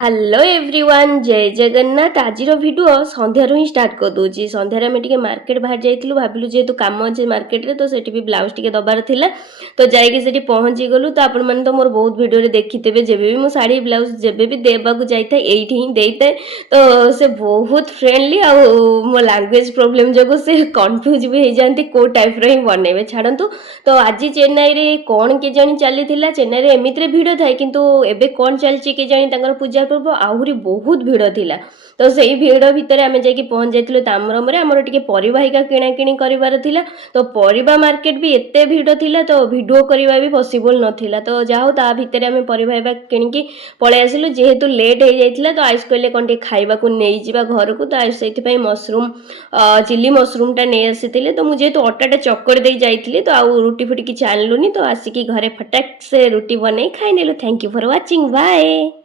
Hello everyone ଜୟ ଜଗନ୍ନାଥ। ଆଜିର video ସନ୍ଧ୍ୟାରୁ ହିଁ ଷ୍ଟାର୍ଟ କରିଦେଉଛି। ସନ୍ଧ୍ୟାରେ ଆମେ ଟିକେ ମାର୍କେଟ ବାହାରି ଯାଇଥିଲୁ, ଭାବିଲୁ ଯେହେତୁ କାମ ଅଛି ମାର୍କେଟରେ ତ ସେଠି ବି ବ୍ଲାଉଜ୍ ଟିକେ ଦେବାର ଥିଲା, ତ ଯାଇକି ସେଠି ପହଞ୍ଚିଗଲୁ। ତ ଆପଣମାନେ ତ ମୋର ବହୁତ ଭିଡ଼ିଓରେ ଦେଖିଥିବେ, ଯେବେ ବି ମୁଁ ଶାଢ଼ୀ ବ୍ଲାଉଜ୍ ଯେବେ ବି ଦେବାକୁ ଯାଇଥାଏ ଏଇଠି ହିଁ ଦେଇଥାଏ। ତ ସେ ବହୁତ ଫ୍ରେଣ୍ଡଲି, ଆଉ ମୋ ଲାଙ୍ଗୁଏଜ୍ ପ୍ରୋବ୍ଲେମ୍ ଯୋଗୁଁ ସେ କନଫ୍ୟୁଜ୍ ବି ହେଇଯାନ୍ତି କେଉଁ ଟାଇପ୍ର ହିଁ ବନେଇବେ। ଛାଡ଼ନ୍ତୁ, ତ ଆଜି ଚେନ୍ନାଇରେ କ'ଣ କେଜାଣି ଚାଲିଥିଲା, ଚେନ୍ନାଇରେ ଏମିତିରେ ଭିଡ଼ ଥାଏ କିନ୍ତୁ ଏବେ କ'ଣ ଚାଲିଛି କେଜାଣି ତାଙ୍କର ପୂଜା ପର୍ବ ଆହୁରି ବହୁତ ଭିଡ଼ ଥିଲା। ତ ସେଇ ଭିଡ଼ ଭିତରେ ଆମେ ଯାଇକି ପହଞ୍ଚି ଯାଇଥିଲୁ ତାମ୍ରମରେ। ଆମର ଟିକେ ପରିବା ହେଇକା କିଣାକିଣି କରିବାର ଥିଲା, ତ ପରିବା ମାର୍କେଟ ବି ଏତେ ଭିଡ଼ ଥିଲା ତ ଭିଡ଼ିଓ କରିବା ବି ପସିବଲ୍ ନଥିଲା। ତ ଯାହା ହଉ ତା ଭିତରେ ଆମେ ପରିବା ହେବା କିଣିକି ପଳେଇ ଆସିଲୁ। ଯେହେତୁ ଲେଟ୍ ହେଇଯାଇଥିଲା ତ ଆୟୁଷ କହିଲେ କ'ଣ ଟିକେ ଖାଇବାକୁ ନେଇଯିବା ଘରକୁ, ତ ଆୟୁଷ ସେଇଥିପାଇଁ ଚିଲି ମସରୁମ୍ଟା ନେଇ ଆସିଥିଲେ। ତ ମୁଁ ଯେହେତୁ ଅଟାଟା ଚକଡ଼ି ଦେଇ ଯାଇଥିଲି ତ ଆଉ ରୁଟି ଫୁଟି କିଛି ଆଣିଲୁନି, ତ ଆସିକି ଘରେ ଫଟାକ୍ ସେ ରୁଟି ବନେଇ ଖାଇନେଲୁ। Thank you for watching, bye.